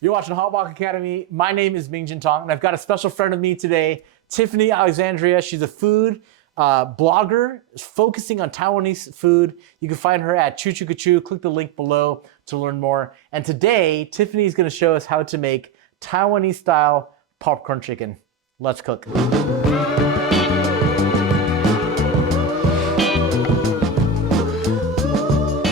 You're watching Hot Walk Academy. My name is Mingjin Tong, and I've got a special friend of me today, Tiffany Alexandria. She's a food blogger focusing on Taiwanese food. You can find her at Choo Choo Choo. Click the link below to learn more. And today, Tiffany is going to show us how to make Taiwanese style popcorn chicken. Let's cook.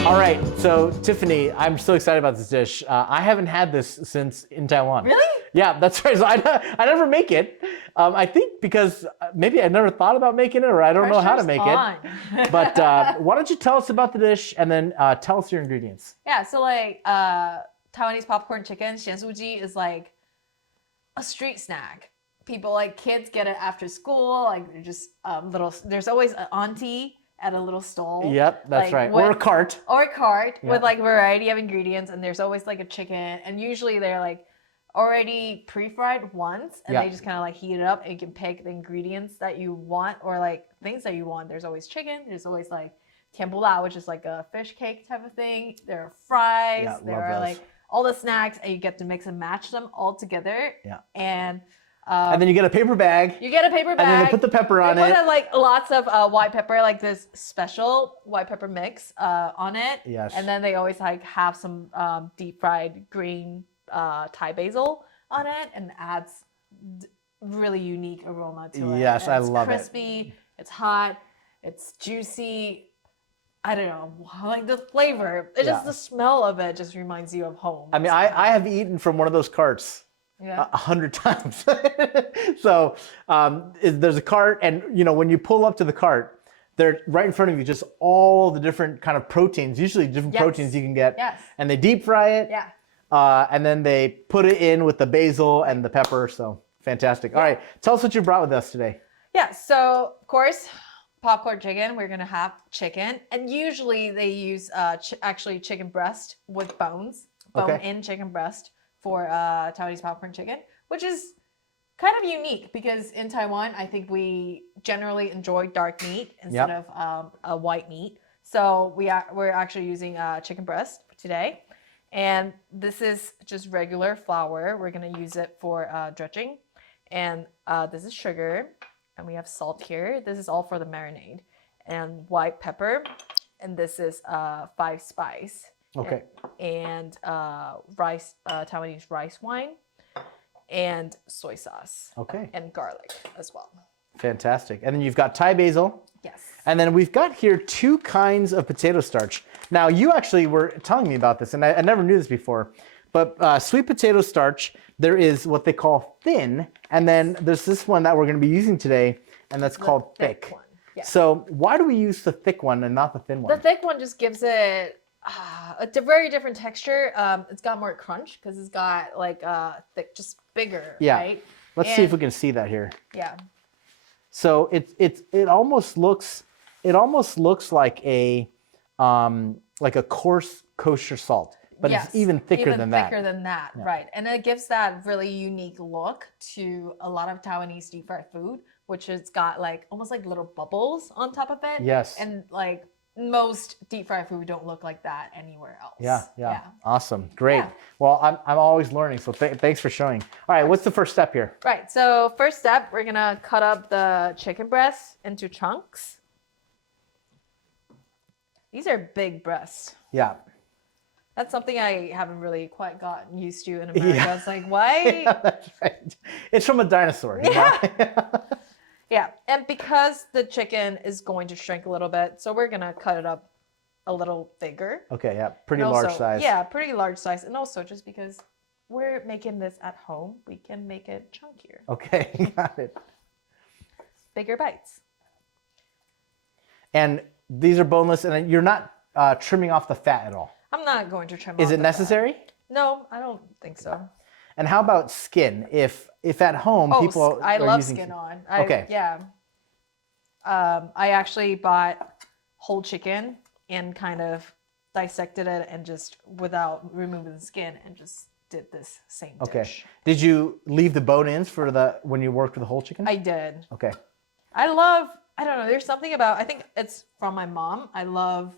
All right, so Tiffany, I'm so excited about this dish. I haven't had this since in Taiwan. Really? Yeah, that's right. So I never make it. I think because maybe I never thought about making it, or I don't know how to make it. But why don't you tell us about the dish and then tell us your ingredients? Yeah, so like Taiwanese popcorn chicken, 咸酥鸡 is like a street snack. People like kids get it after school. Like they're just little. There's always an auntie at a little stall. Yep, that's like, right. Or a cart. Or a cart Yeah. with like variety of ingredients, and there's always like a chicken, and usually they're like already pre-fried once, and they just kind of like heat it up, and you can pick the ingredients that you want or like things that you want. There's always chicken. There's always like tianbula, which is like a fish cake type of thing. There are fries. Yeah, there are like all the snacks, and you get to mix and match them all together. Yeah. And then you get a paper bag. you get a paper bag. And then they put the pepper on it. They put like lots of white pepper, like this special white pepper mix on it. Yes. And then they always like have some deep fried green Thai basil on it, and adds really unique aroma to it. Yes, I love it. It's crispy, it's hot, it's juicy. I don't know, like the flavor. It just the smell of it just reminds you of home. I mean, I have eaten from one of those carts. Yeah. 100 times. So there's a cart, and you know when you pull up to the cart, they're right in front of you, just all the different kind of proteins, usually different proteins you can get. Yes. And they deep fry it. Yeah. And then they put it in with the basil and the pepper. So fantastic. All right, tell us what you brought with us today. Yeah, so of course, popcorn chicken, we're gonna have chicken. And usually they use actually chicken breast with bones, bone-in chicken breast for Taiwanese popcorn chicken, which is kind of unique because in Taiwan, I think we generally enjoy dark meat instead of a white meat. So we're actually using chicken breast today. And this is just regular flour. We're gonna use it for dredging. And this is sugar, and we have salt here. This is all for the marinade. And white pepper, and this is 5 spice. Okay. And rice, Taiwanese rice wine, and soy sauce. Okay. And garlic as well. Fantastic. And then you've got Thai basil. Yes. And then we've got here 2 kinds of potato starch. Now, you actually were telling me about this, and I never knew this before. But sweet potato starch, there is what they call thin, and then there's this one that we're going to be using today, and that's called thick. One. Yes. So why do we use the thick one and not the thin one? The thick one just gives it a very different texture. It's got more crunch because it's got like thick, just bigger. Yeah. Right? Let's see if we can see that here. Yeah. So it almost looks like a coarse kosher salt, but it's even thicker than that. Thicker than that, right? And it gives that really unique look to a lot of Taiwanese deep fried food, which has got like almost like little bubbles on top of it. Yes. And like most deep fried food don't look like that anywhere else. Yeah. Awesome. Great. Yeah. Well, I'm always learning, so thanks for showing. All right, what's the first step here? Right. So first step, we're gonna cut up the chicken breasts into chunks. These are big breasts. Yeah. That's something I haven't really quite gotten used to in America. I was like, why? Yeah, that's right. It's from a dinosaur. Yeah. Yeah, and because the chicken is going to shrink a little bit, so we're gonna cut it up a little bigger. Okay, yeah, pretty And large also, size. Yeah, pretty large size. And also just because we're making this at home, we can make it chunkier. Okay, got it. Bigger bites. And these are boneless, and you're not trimming off the fat at all. I'm not going to trim off Is it the necessary? fat. No, I don't think so. And how about skin? If at home people I are love using skin on. Okay. Yeah. I actually bought whole chicken and kind of dissected it and just without removing the skin and just did this same dish. Did you leave the bone ins for when you worked with the whole chicken? I did. Okay. I don't know, there's something about, I think it's from my mom. I love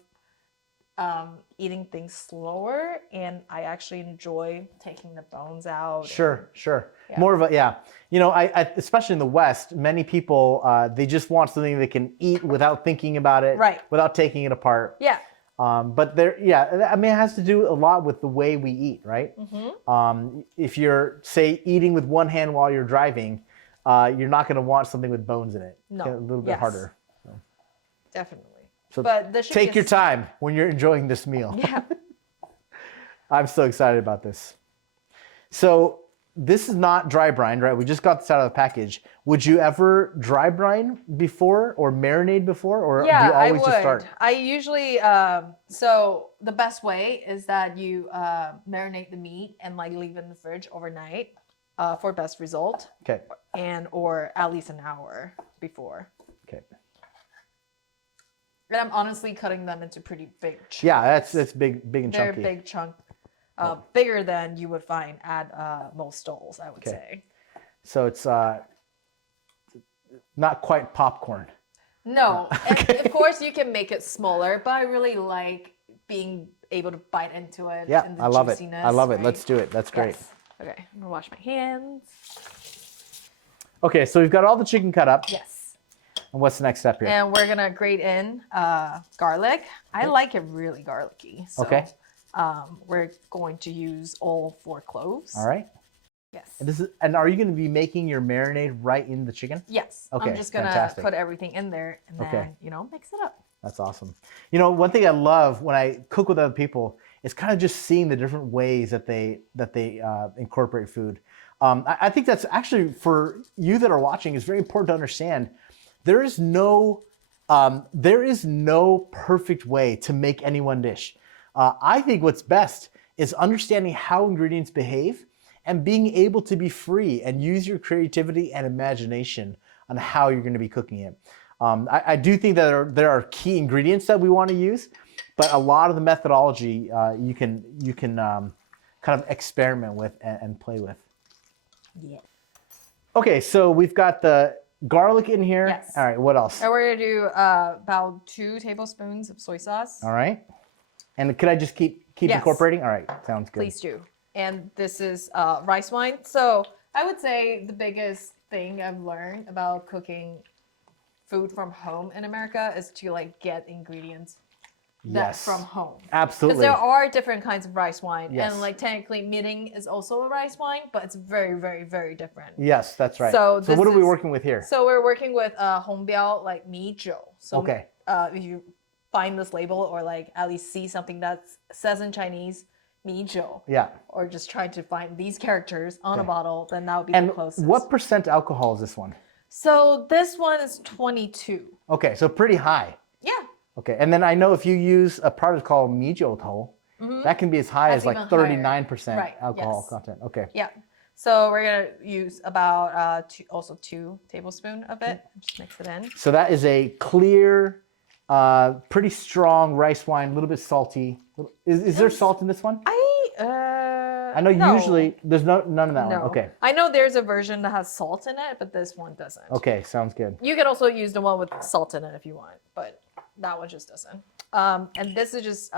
eating things slower, and I actually enjoy taking the bones out. Sure, sure. Yeah. More of a, yeah. You know, I especially in the West, many people, they just want something they can eat without thinking about it, Right. without taking it apart. Yeah. But there, yeah, I mean, it has to do a lot with the way we eat, right? If you're, say, eating with one hand while you're driving, you're not going to want something with bones in it. No. It's a little bit harder. Definitely. So but there should take be your time when you're enjoying this meal. Yeah. I'm so excited about this. So this is not dry brine, right? We just got this out of the package. Would you ever dry brine before or marinate before, or do you always just start? I usually so the best way is that you marinate the meat and like leave it in the fridge overnight for best result. Okay. And or at least an hour before. Okay. And I'm honestly cutting them into pretty big chunks. Yeah, that's big and They're chunky. big chunk, bigger than you would find at most stalls, I would say. So it's not quite popcorn. No, and of course you can make it smaller, but I really like being able to bite into it. Yeah, and the I love it. juiciness, I love it. right? Let's do it. That's great. Yes. Okay, I'm gonna wash my hands. Okay, so we've got all the chicken cut up. Yes. And what's the next step here? And we're gonna grate in garlic. I like it really garlicky. So, Okay. We're going to use all 4 cloves. All right. Yes. And are you going to be making your marinade right in the chicken? Yes. Okay, I'm just gonna fantastic. put everything in there and then Okay. mix it up. That's awesome. You know, one thing I love when I cook with other people is kind of just seeing the different ways that they incorporate food. I think that's actually, for you that are watching, is very important to understand. There is no perfect way to make any one dish. I think what's best is understanding how ingredients behave and being able to be free and use your creativity and imagination on how you're going to be cooking it. I do think that there are key ingredients that we want to use, but a lot of the methodology you can kind of experiment with and play with. Yeah. Okay, so we've got the garlic in here. Yes. All right, what else? And we're gonna do about 2 tablespoons of soy sauce. All right. And could I just keep Yes. incorporating? All right, sounds good. Please do. And this is rice wine. So I would say the biggest thing I've learned about cooking food from home in America is to like get ingredients Yes. from home. Absolutely. Because there are different kinds of rice wine. Yes. And like technically Meeting is also a rice wine, but it's very, very, very different. Yes, that's right. So what are we this working with here? So we're working with Hongbiao like Mi Zhou. So Okay. if you find this label or like at least see something that says in Chinese Mi Zhou, Yeah. or just try to find these characters on a Okay. bottle, then that would be And the closest. what percent alcohol is this one? So this one is 22. Okay, so pretty high. Yeah. Okay, and then I know if you use a product called mijiutou, that can be as high That's as like even higher. 39% Right, alcohol yes. content. Okay. Yeah. So we're gonna use about 2 tablespoons of it. Just mix it in. So that is a clear, pretty strong rice wine, a little bit salty. Is there salt in this one? I know no. usually there's none of that No. one. Okay. I know there's a version that has salt in it, but this one doesn't. Okay, sounds good. You can also use the one with salt in it if you want, but that one just doesn't. And this is just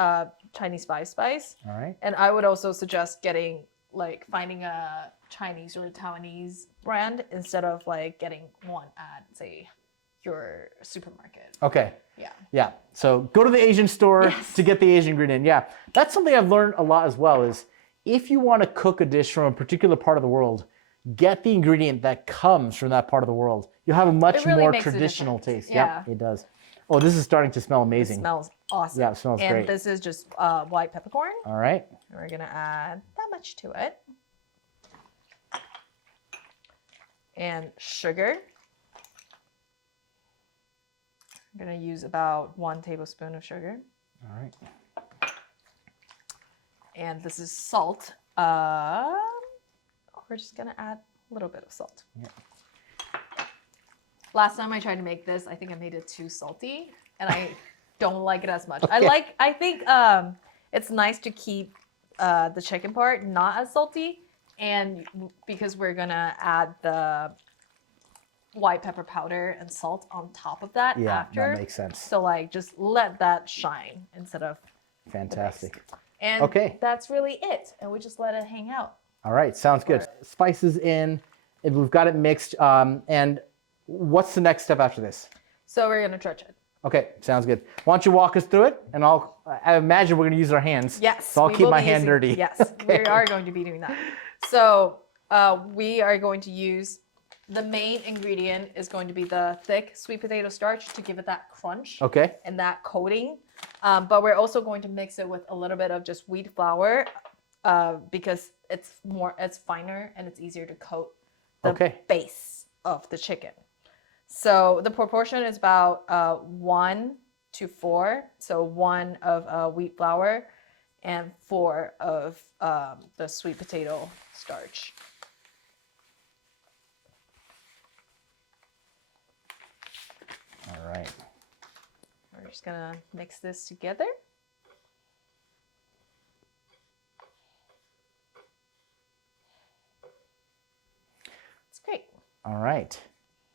Chinese spice. All right. And I would also suggest finding a Chinese or a Taiwanese brand instead of like getting one at, say, your supermarket. Okay. Yeah. Yeah. So go to the Asian store Yes. to get the Asian ingredient. Yeah. That's something I've learned a lot as well is if you want to cook a dish from a particular part of the world, get the ingredient that comes from that part of the world. You'll have a much really more makes a traditional difference. taste. Yeah. Yep, it does. Oh, this is starting to smell It amazing. smells awesome. Yeah, it smells and great. this is just white peppercorn. All right. We're gonna add that much to it. And sugar. I'm gonna use about 1 tablespoon of sugar. All right. And this is salt. We're just gonna add a little bit of salt. Yeah. Last time I tried to make this, I think I made it too salty, and I don't like it as much. Okay. I think it's nice to keep the chicken part not as salty, and because we're gonna add the white pepper powder and salt on top of that Yeah, after. that makes sense. So like just let that shine instead of Fantastic. And Okay. that's really it. And we just let it hang out. All right, sounds good. Spices in, and we've got it mixed. And what's the next step after this? So we're gonna dredge it. Okay, sounds good. Why don't you walk us through it, and I imagine we're gonna use our hands. Yes. So I'll keep my hand dirty. Yes, Okay. we are going to be doing that. So we are going to use, the main ingredient is going to be the thick sweet potato starch to give it that crunch. Okay. And that coating. But we're also going to mix it with a little bit of just wheat flour because it's finer and it's easier to coat the base of the chicken. So the proportion is about 1 to 4. So 1 of wheat flour and 4 of the sweet potato starch. All right. We're just gonna mix this together. It's great. All right.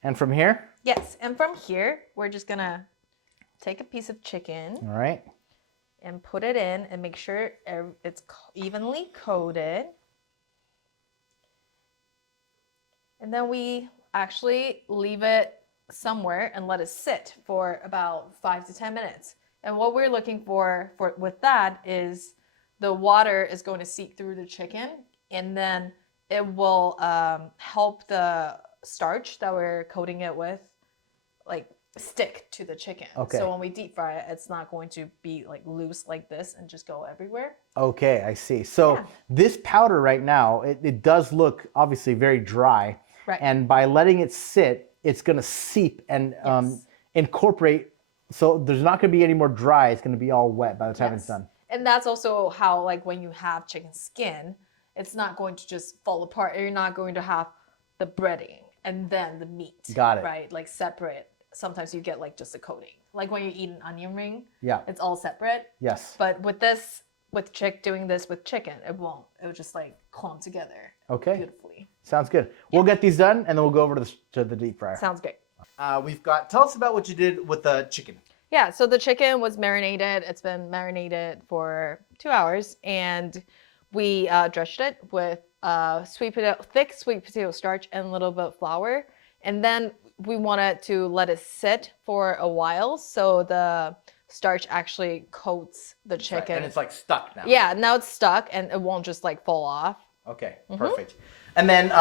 And from here? Yes, and from here, we're just gonna take a piece of chicken. All right. And put it in and make sure it's evenly coated. And then we actually leave it somewhere and let it sit for about 5 to 10 minutes. And what we're looking for with that is the water is going to seep through the chicken, and then it will help the starch that we're coating it with like stick to the chicken. Okay. So when we deep fry it, it's not going to be like loose like this and just go everywhere. Okay, I see. So this powder right now, it does look obviously very dry. Right. And by letting it sit, it's going to seep and incorporate. So there's not going to be any more dry. It's going to be all wet by the time it's done. And that's also how, like, when you have chicken skin, it's not going to just fall apart. You're not going to have the breading and then the meat. Got it. Right? Like separate. Sometimes you get like just a coating. Like when you eat an onion ring, Yeah. it's all separate. Yes. But with doing this with chicken, it won't. It will just like clump together. Okay. Beautifully. Sounds good. We'll get these done, and then we'll go over to the deep fryer. Sounds great. Tell us about what you did with the chicken. Yeah, so the chicken was marinated. It's been marinated for 2 hours, and we dredged it with thick sweet potato starch and a little bit of flour. And then we wanted to let it sit for a while so the starch actually coats the chicken. Right. And it's like stuck now. Yeah, now it's stuck and it won't just like fall off. Okay, perfect. And then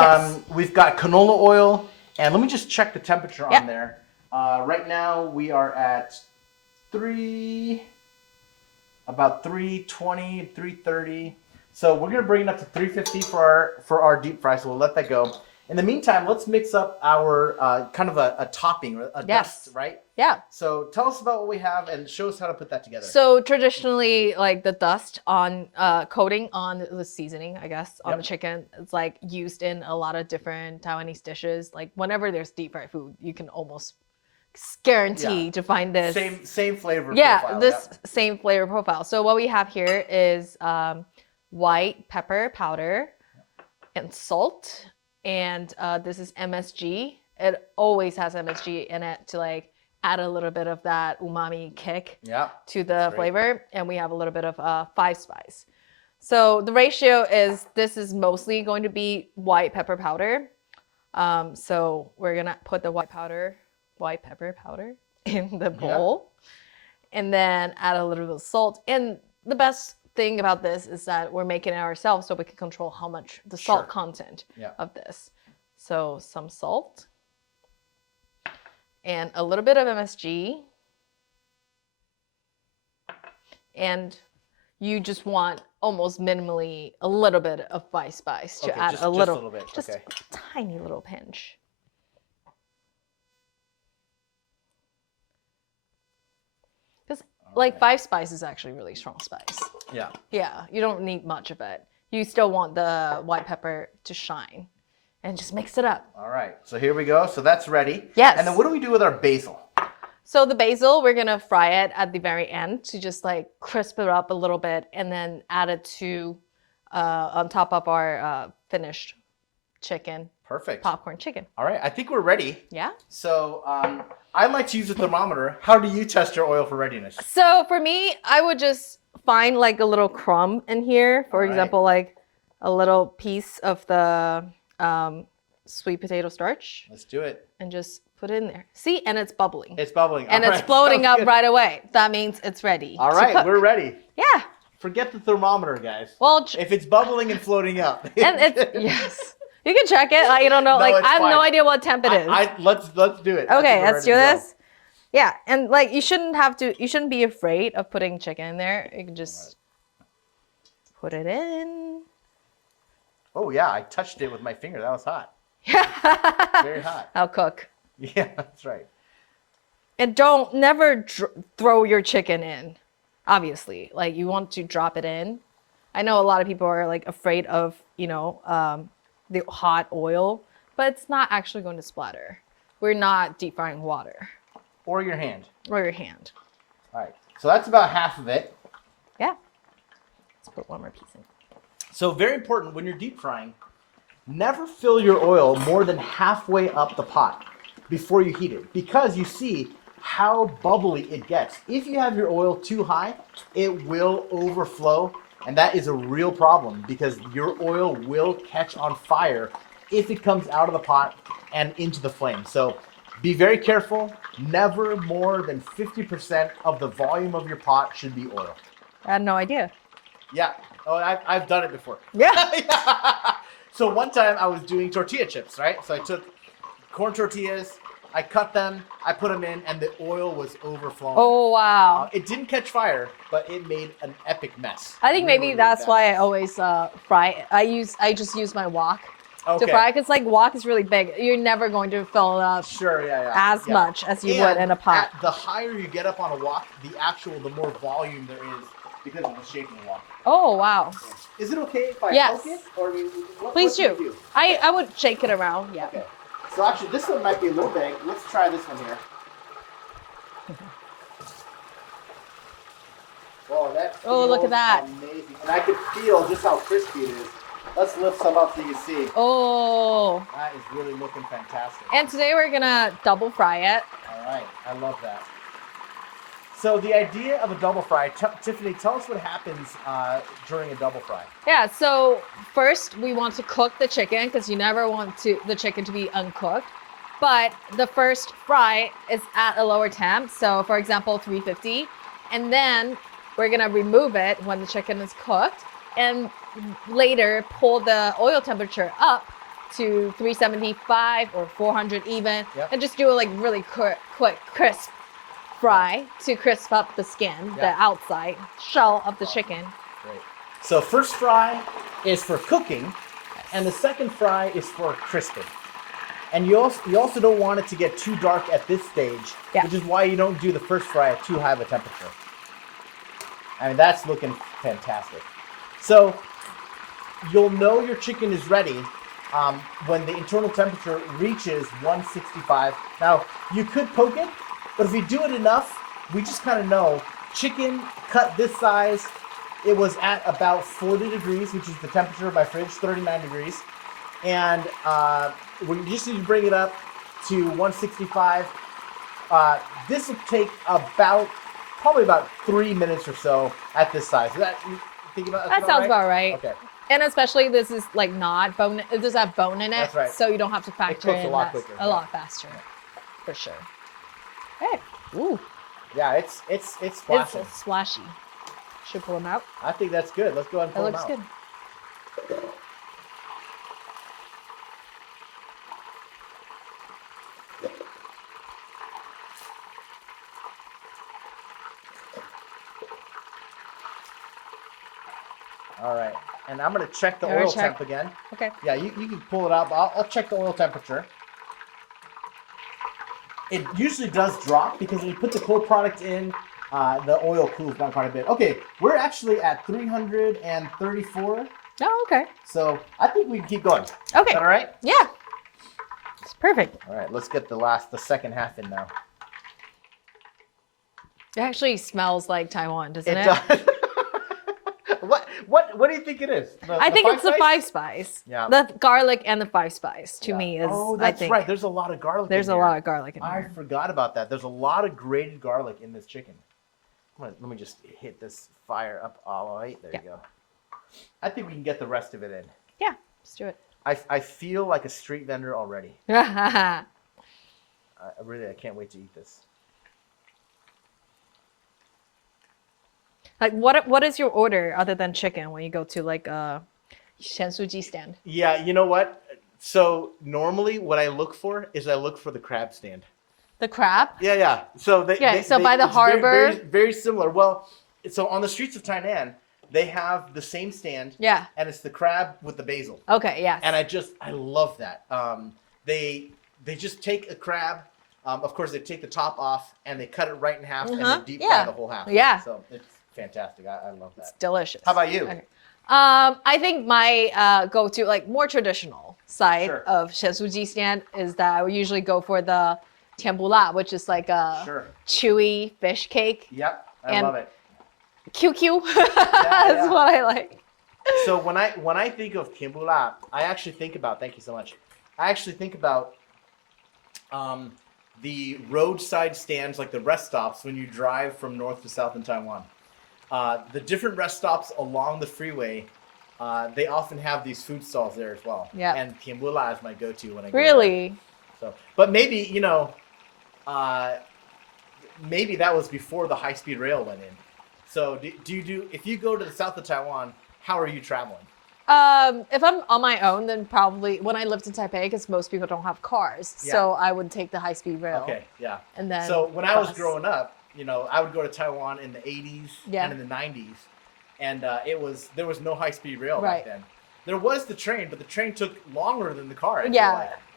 we've got canola oil, and let me just check the temperature on there. Right now we are at about 320, 330. So we're gonna bring it up to 350 for our deep fry. So we'll let that go. In the meantime, let's mix up our kind of a topping, a dust, right? Yeah. So tell us about what we have and show us how to put that together. So traditionally, like the dust on coating on the seasoning, I guess, on the chicken, it's like used in a lot of different Taiwanese dishes. Like whenever there's deep fried food, you can almost guarantee to find this. Same flavor profile. This same flavor profile. So what we have here is white pepper powder and salt. And this is MSG. It always has MSG in it to like add a little bit of that umami kick to the flavor. And we have a little bit of 5-spice. So the ratio is, this is mostly going to be white pepper powder. So we're gonna put the white pepper powder in the bowl, and then add a little bit of salt. And the best thing about this is that we're making it ourselves, so we can control how much the salt content of this. So some salt and a little bit of MSG, and you just want almost minimally a little bit of 5-spice to add a little bit, just a tiny little pinch. Like 5-spice is actually really strong spice. Yeah. Yeah, you don't need much of it. You still want the white pepper to shine, and just mix it up. All right, so here we go. So that's ready. Yes. And then what do we do with our basil? So the basil, we're gonna fry it at the very end to just like crisp it up a little bit, and then add it to on top of our finished chicken. Perfect. Popcorn chicken. All right, I think we're ready. Yeah. So I like to use a thermometer. How do you test your oil for readiness? So for me, I would just find like a little crumb in here, for All right. example, like a little piece of the sweet potato starch, Let's do it. and just put it in there. See, and it's bubbling. It's bubbling. And All it's right, floating sounds up good. right away. That means it's ready. All to right, cook. we're ready. Yeah. Forget the thermometer, guys. Well, If it's bubbling and floating up. and it's yes. You can check it. You don't know. No, like it's I have fine. no idea what temp it is. Let's do it. I think Okay, we're let's ready do to go. this. Yeah, and like you shouldn't be afraid of putting chicken in there. You can just put it in. Oh yeah, I touched it with my finger. That was hot. Very hot. I'll cook. Yeah, that's right. And never throw your chicken in. Obviously, like you want to drop it in. I know a lot of people are like afraid of, the hot oil, but it's not actually going to splatter. We're not deep frying water. Or your hand. Or your hand. All right. So that's about half of it. Yeah. Let's put one more piece in. So very important when you're deep frying, never fill your oil more than halfway up the pot before you heat it, because you see how bubbly it gets. If you have your oil too high, it will overflow, and that is a real problem because your oil will catch on fire if it comes out of the pot and into the flame. So be very careful. Never more than 50% of the volume of your pot should be oil. I had no idea. Yeah. Oh, I've done it before. Yeah. So one time I was doing tortilla chips, right? So I took corn tortillas, I cut them, I put them in, and the oil was overflowing. Oh, wow. It didn't catch fire, but it made an epic mess. I think maybe Really that's bad why I mess. always fry. I just use my wok Okay. to fry, because like wok is really big. You're never going to fill it up Sure, yeah. as much as you would in a pot. The higher you get up on a wok, the more volume there is because of the shape of the wok. Oh, wow. Is it okay if I Yes. poke it? Or what Please do we do. I would shake it around. Yeah. Okay. So actually, this one might be a little big. Let's try this one here. Oh, that Oh, look at feels that. amazing. And I can feel just how crispy it is. Let's lift some up so you see. Oh. That is really looking fantastic. And today we're gonna double fry it. All right, I love that. So the idea of a double fry, Tiffany, tell us what happens during a double fry. Yeah, so first we want to cook the chicken, because you never want the chicken to be uncooked. But the first fry is at a lower temp, so for example 350, and then we're gonna remove it when the chicken is cooked, and later pull the oil temperature up to 375 or 400 even, Yep. and just do a like really quick crisp fry to crisp up the skin, the outside shell of the chicken. Great. So first fry is for cooking, and the second fry is for crisping. And you also don't want it to get too dark at this stage, which is why you don't do the first fry at too high of a temperature. I mean, that's looking fantastic. So you'll know your chicken is ready when the internal temperature reaches 165. Now, you could poke it, but if you do it enough, we just kind of know chicken cut this size. It was at about 40 degrees, which is the temperature of my fridge, 39 degrees. And we just need to bring it up to 165. This will take probably about 3 minutes or so at this size. Is that, you think about, That sounds about right. Okay. And especially this is like not bone. It does have bone in it, That's right. so you don't have to factor cooks in a lot that- quicker, a lot faster, for sure. Hey, ooh, Yeah, it's splashing. it's splashy. Should pull them out. I think that's good. Let's go ahead and That pull looks them good. out. All right, and I'm gonna check the oil temp again. Okay. Yeah, you can pull it out, but I'll check the oil temperature. It usually does drop because when you put the cold product in, the oil cools down quite a bit. Okay, we're actually at 334, Oh, okay. so I think we can keep going. Okay. Is that all right? Yeah. It's perfect. All right, let's get the second half in now. It actually smells like Taiwan, doesn't it? Does. What do you think it is? I think it's the five spice. Yeah. The garlic and the five spice to me is. Oh, that's I think right. There's a lot of garlic. there's in a here. lot of garlic in I here. forgot about that. There's a lot of grated garlic in this chicken. Let me just hit this fire up all right. There you go. I think we can get the rest of it in. Yeah, let's do it. I feel like a street vendor already. Really, I can't wait to eat this. Like, what is your order other than chicken when you go to like a shansuji stand? Yeah, you know what? So normally what I look for is I look for the crab stand. The crab? Yeah. So by the it's harbor, harbor. very similar. Well, so on the streets of Tainan, they have the same stand. Yeah. And it's the crab with the basil. Okay. Yes. And I love that. They just take a crab. Of course, they take the top off and they cut it right in half and they deep fry the whole half. Yeah. So it's fantastic. I love that. It's delicious. How about you? Okay. I think my go-to, like more traditional side of shansuji stand is that I would usually go for the tianbula, which is like a chewy fish cake. Yep, I love it. QQ. That's what I like. So when I think of tianbula, I actually think about, thank you so much. I actually think about the roadside stands, like the rest stops when you drive from north to south in Taiwan. The different rest stops along the freeway, they often have these food stalls there as well. Yeah. And tianbula is my go-to when I go Really? there. So, but maybe, maybe that was before the high-speed rail went in. So if you go to the south of Taiwan, how are you traveling? If I'm on my own, then probably when I lived in Taipei, because most people don't have cars, so I would take the high-speed rail. Okay, yeah. And then so when I was growing up, I would go to Taiwan in the 80s and in the 90s, and there was no high-speed rail back then. There was the train, but the train took longer than the car.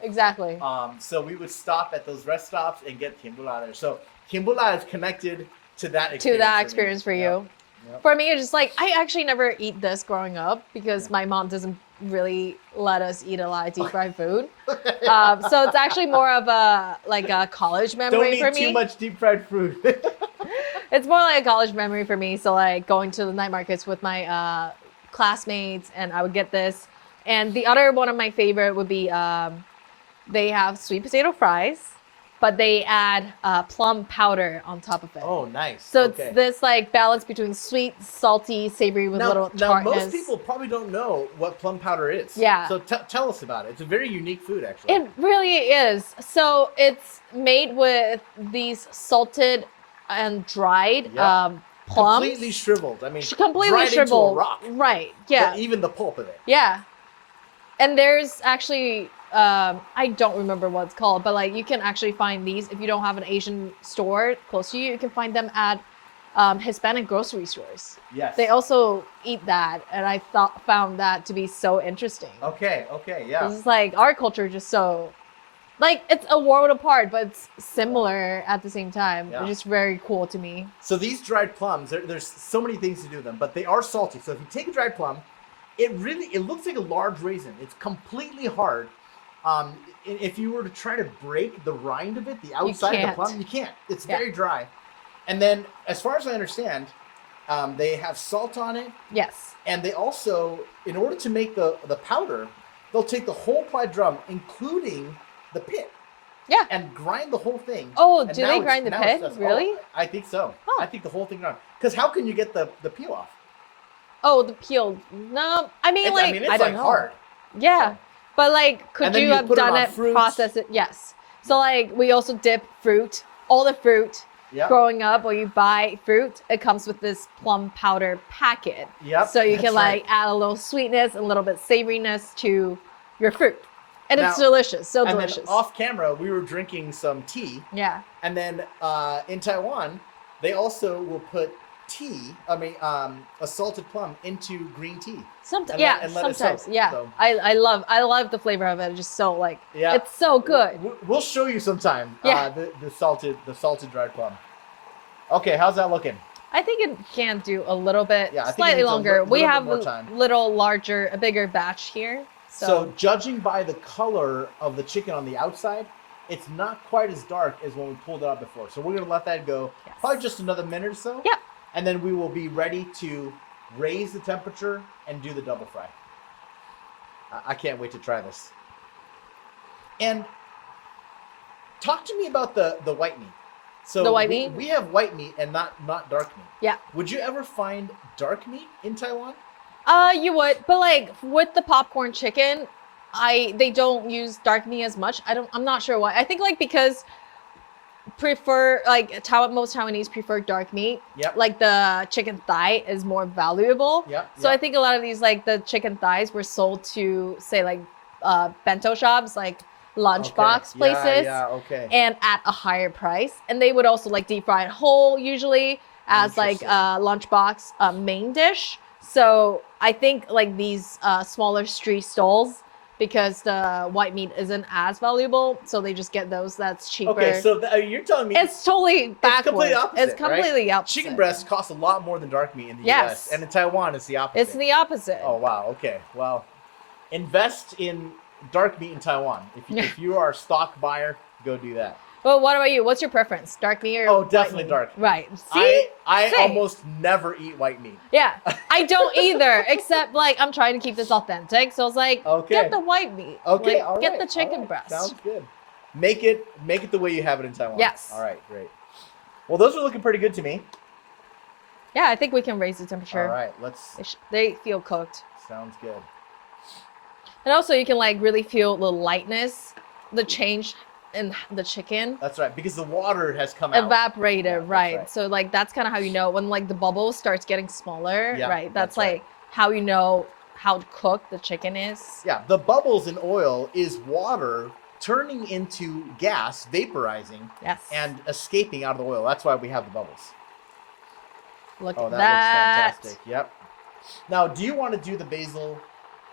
Exactly. So we would stop at those rest stops and get tianbula there. So tianbula is connected to that experience. To that experience for you. Yep. For me, it's just like, I actually never eat this growing up because my mom doesn't really let us eat a lot of deep fried food. So it's actually more of a college memory for me. Don't eat too much deep fried food. It's more like a college memory for me. So like going to the night markets with my classmates, and I would get this. And the other one of my favorite would be they have sweet potato fries, but they add plum powder on top of it. Oh, nice. So it's this like balance between sweet, salty, savory with little tartness. Now, most people probably don't know what plum powder is. Yeah. So tell us about it. It's a very unique food, actually. It really is. So it's made with these salted and dried plums. Completely shriveled. I mean, completely shriveled. Into a rock. Right. Yeah. Even the pulp of it. Yeah. And there's actually I don't remember what it's called, but like you can actually find these if you don't have an Asian store close to you. You can find them at Hispanic grocery stores. Yes. They also eat that, and I found that to be so interesting. Okay, yeah. It's like our culture is just so, like, it's a world apart, but it's similar at the same time. Yeah. It's just very cool to me. So these dried plums, there's so many things to do with them, but they are salty. So if you take a dried plum, it looks like a large raisin. It's completely hard. If you were to try to break the rind of it, the outside of the plum, you can't. It's very dry. And then, as far as I understand, they have salt on it. Yes. And they also, in order to make the powder, they'll take the whole plied drum, including the pit. Yeah. And grind the whole thing. Oh, do they grind the pit? Really? I think so. Oh. I think the whole thing ground. Because how can you get the peel off? Oh, the peel. No, I mean, it's I don't know. Hard. Yeah. So. But like, could you have done it, process it? Yes. So like, we also dip fruit, all the fruit. Yep. Growing up, when you buy fruit, it comes with this plum powder packet. Yep. So you can add a little sweetness, a little bit savoriness to your fruit. And it's delicious, so delicious. And then off camera, we were drinking some tea. Yeah. And then in Taiwan, they also will put a salted plum into green tea. Sometimes, sometimes, yeah. So. I love the flavor of it. It's just so it's so good. We'll show you sometime. Yeah. The salted dried plum. Okay, how's that looking? I think it can do a little bit, I think slightly longer. We have a bigger batch here. So judging by the color of the chicken on the outside, it's not quite as dark as when we pulled it out before. So we're gonna let that go. Yes. Probably just another minute or so. Yeah. And then we will be ready to raise the temperature and do the double fry. I can't wait to try this. And talk to me about the white meat. So The white meat? We have white meat and not dark meat. Yeah. Would you ever find dark meat in Taiwan? You would, but like with the popcorn chicken, they don't use dark meat as much. I'm not sure why. I think like because most Taiwanese prefer dark meat. Yep. Like the chicken thigh is more valuable. Yep. So I think a lot of these like the chicken thighs were sold to say like bento shops, like lunchbox places. Okay. And at a higher price. And they would also like deep fry it whole usually as like a lunchbox main dish. So I think like these smaller street stalls, because the white meat isn't as valuable, so they just get those that's cheaper. Okay, so you're telling me it's totally backwards. It's completely opposite. It's completely opposite. Chicken breast costs a lot more than dark meat in the Yes. US, and in Taiwan it's the opposite. It's the opposite. Oh wow. Okay. Well, invest in dark meat in Taiwan. If you are a stock buyer, go do that. Well, what about you? What's your preference? Dark meat or definitely white meat? dark. Right. See? I Same. almost never eat white meat. Yeah, I don't either. Except like I'm trying to keep this authentic, so I was like, Okay. get the white meat. Okay, Like, all get right, the chicken all right. breast. Sounds good. Make it the way you have it in Taiwan. Yes. All right, great. Well, those are looking pretty good to me. Yeah, I think we can raise the temperature. All right, let's. They feel cooked. Sounds good. And also you can like really feel the lightness, the change in the chicken. That's right, because the water has come out. Evaporated, Yeah, right. So like that's kind of how you know when like the bubble starts getting smaller, Yeah, right? That's right. like how you know how cooked the chicken is. Yeah, the bubbles in oil is water turning into gas, vaporizing, Yes. and escaping out of the oil. That's why we have the bubbles. Look Oh, at that looks fantastic. Yep. Now, do you want to do the basil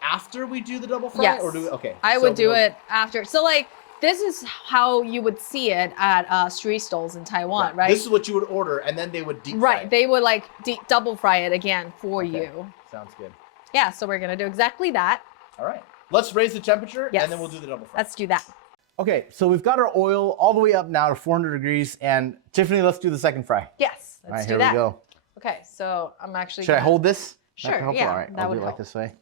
after we do the double fry? Yes. Or do we, okay. I so would do we'll- it after. So like this is how you would see it at street stalls in Taiwan, right? This is what you would order, and then they would deep fry Right. it. They would like double fry it again for Okay. you. Sounds good. Yeah, so we're gonna do exactly that. All right. Let's raise the temperature, Yes. and then we'll do the double fry. Let's do that. Okay, so we've got our oil all the way up now to 400 degrees, and Tiffany, let's do the second fry. Yes. All Let's right, do here that. we go. Okay, so I'm actually Should I gonna- hold this? Sure, That can help? yeah, All right, that I'll would do it like help. this way.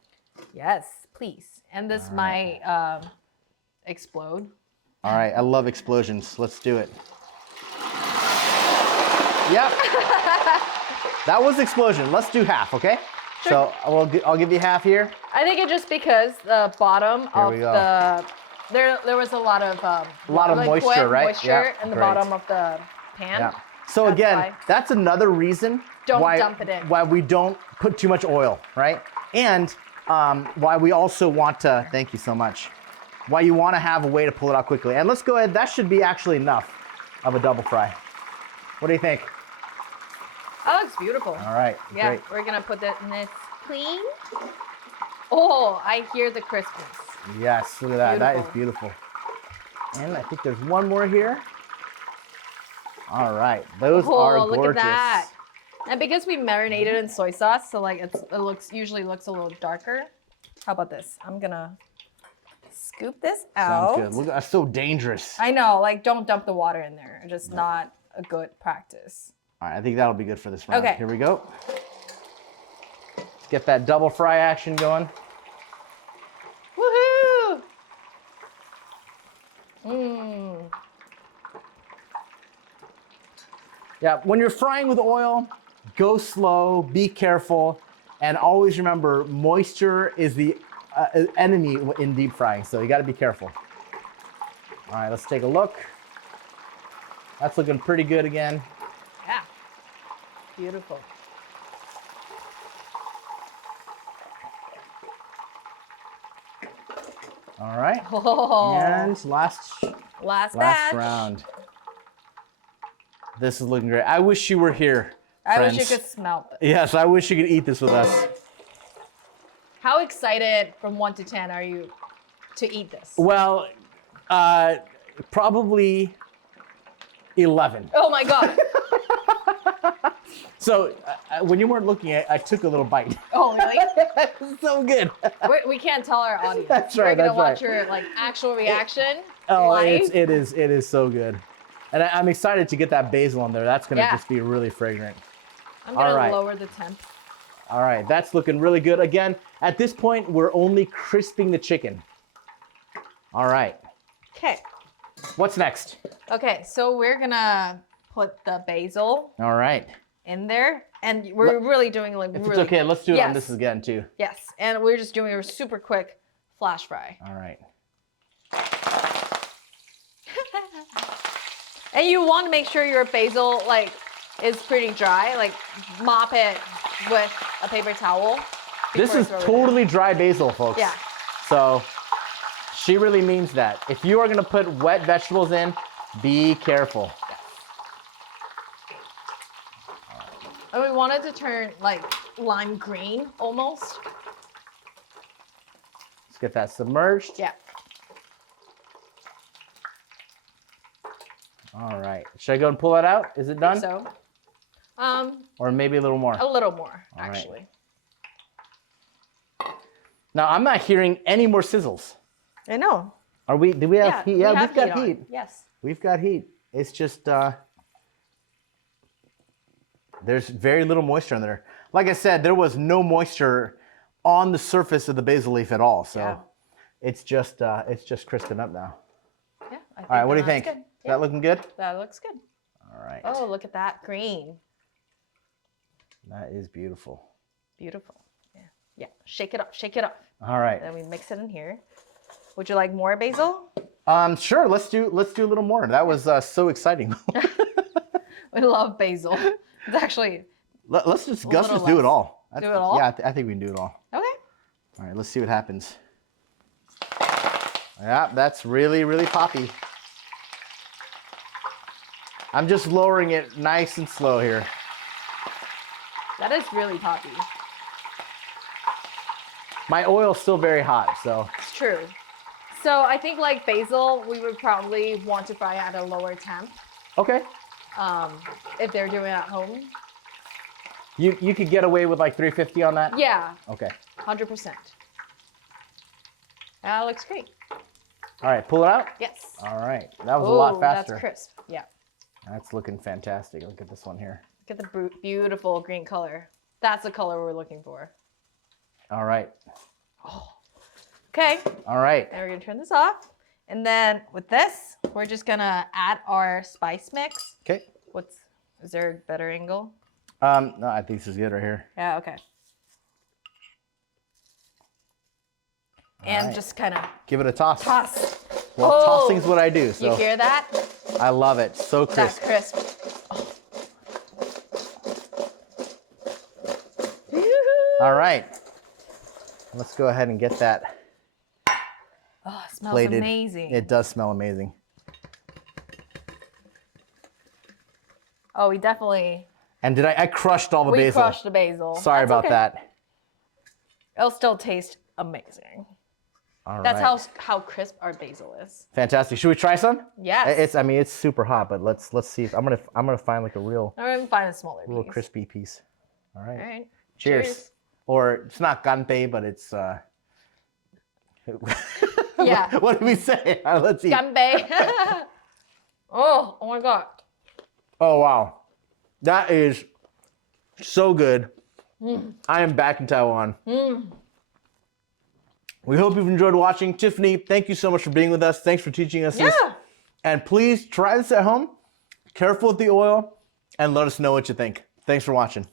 Yes, please. And this All right. might explode. All right, I love explosions. Let's do it. Yep. That was explosion. Let's do half, okay? Sure. So I'll give you half here. I think it's just because the bottom Here of we go. there was a lot of moisture, liquid right? moisture Yeah, in the great. bottom of the pan. Yeah. So That's again, why. that's another reason Don't why, dump it in. why we don't put too much oil, right? And why we also want to, thank you so much, why you want to have a way to pull it out quickly. And let's go ahead, that should be actually enough of a double fry. What do you think? That looks beautiful. All right, Yeah, great. we're gonna put that in this clean. Oh, I hear the crispness. Yes, look at that. That is beautiful. And I think there's one more here. All right, those are gorgeous. Look at that. And because we marinated in soy sauce, so like it usually looks a little darker. How about this? I'm gonna scoop this out. Sounds good. Look, that's so dangerous. I know, like don't dump the water in there. Just not a good practice. All right, I think that'll be good for this round. Okay. Here we go. Let's get that double fry action going. Woohoo! Mmm. Yeah, when you're frying with oil, go slow, be careful, and always remember moisture is the enemy in deep frying, so you got to be careful. All right, let's take a look. That's looking pretty good again. Yeah. Beautiful. All right, Oh, and last batch. round. This is looking great. I wish you were here, I friends. wish you could smell this. Yes, I wish you could eat this with us. How excited from 1 to 10 are you to eat this? Well, probably 11. Oh my God. So when you weren't looking, I took a little bite. Oh, really? It's so good. We can't tell our audience. That's right, We're gonna that's watch right. your like actual reaction. Oh, live. it is so good. And I'm excited to get that basil on there. That's gonna Yeah. just be really fragrant. I'm gonna all right. lower the temp. All right, that's looking really good. Again, at this point, we're only crisping the chicken. All right, Okay. what's next? Okay, so we're gonna put the basil All right. in there. And we're really doing like If really... it's okay, let's do it on Yes. this again too. Yes, and we're just doing a super quick flash fry. All right. And you want to make sure your basil like is pretty dry. Like mop it with a paper towel. This is totally dry basil, folks. Yeah. So she really means that. If you are gonna put wet vegetables in, be careful. Yes. And we wanted to turn like lime green almost. Let's get that submerged. Yeah. All right. Should I go and pull that out? Is it done? So, Or maybe a little more? a little more All right. actually. Now I'm not hearing any more sizzles. I know. Are we? Do we have heat? Yeah, we have we've got on. heat. Yes. We've got heat. It's just there's very little moisture in there. Like I said, there was no moisture on the surface of the basil leaf at all. So Yeah. it's just crisping up now. Yeah. I think All right, what do you that's think? good. Is that looking good? That looks good. All right. Oh, look at that green. That is beautiful. Beautiful. Yeah. Yeah. Shake it up. Shake it up. All right. Then we mix it in here. Would you like more basil? Sure. Let's do a little more. That was so exciting. We love basil. It's actually Let's just do less. it all. Do it all? Yeah, I think we can do it all. okay. All right. Let's see what happens. Yeah, that's really, really poppy. I'm just lowering it nice and slow here. That is really poppy. My oil's still very hot, so. It's true. So I think like basil, we would probably want to fry at a lower temp. Okay. If they're doing it at home. You could get away with like 350 on that? Yeah, Okay. 100%. That looks great. All right, pull it out? Yes. All right. That was a lot Ooh, faster. That's crisp. Yeah. That's looking fantastic. Look at this one here. Look at the beautiful green color. That's the color we're looking for. All right. Okay. All right. Now we're gonna turn this off. And then with this, we're just gonna add our spice mix. Okay. Is there a better angle? No, I think this is good right here. Yeah, okay. And right. just kind of Give it a toss. toss. Well, Oh, tossing's what I do, You so hear that? I love it. So That's crisp. crisp. All right. Let's go ahead and get that Oh, it smells plated. amazing. It does smell amazing. Oh, we definitely And I crushed all the we basil. crushed the basil. Sorry That's about okay. that. It'll still taste amazing. All That's right. how crisp our basil is. Fantastic. Should we try some? Yes. It's super hot, but let's see if I'm gonna find like a real I'm gonna find a smaller piece. crispy piece. All right. All right. Cheers. Or it's not gante, but it's Yeah. What did we say? All right, let's eat. Ganbei. Oh my god. Oh wow. That is so good. I am back in Taiwan. We hope you've enjoyed watching. Tiffany, thank you so much for being with us. Thanks for teaching us this. Yeah. And please try this at home. Careful with the oil and let us know what you think. Thanks for watching.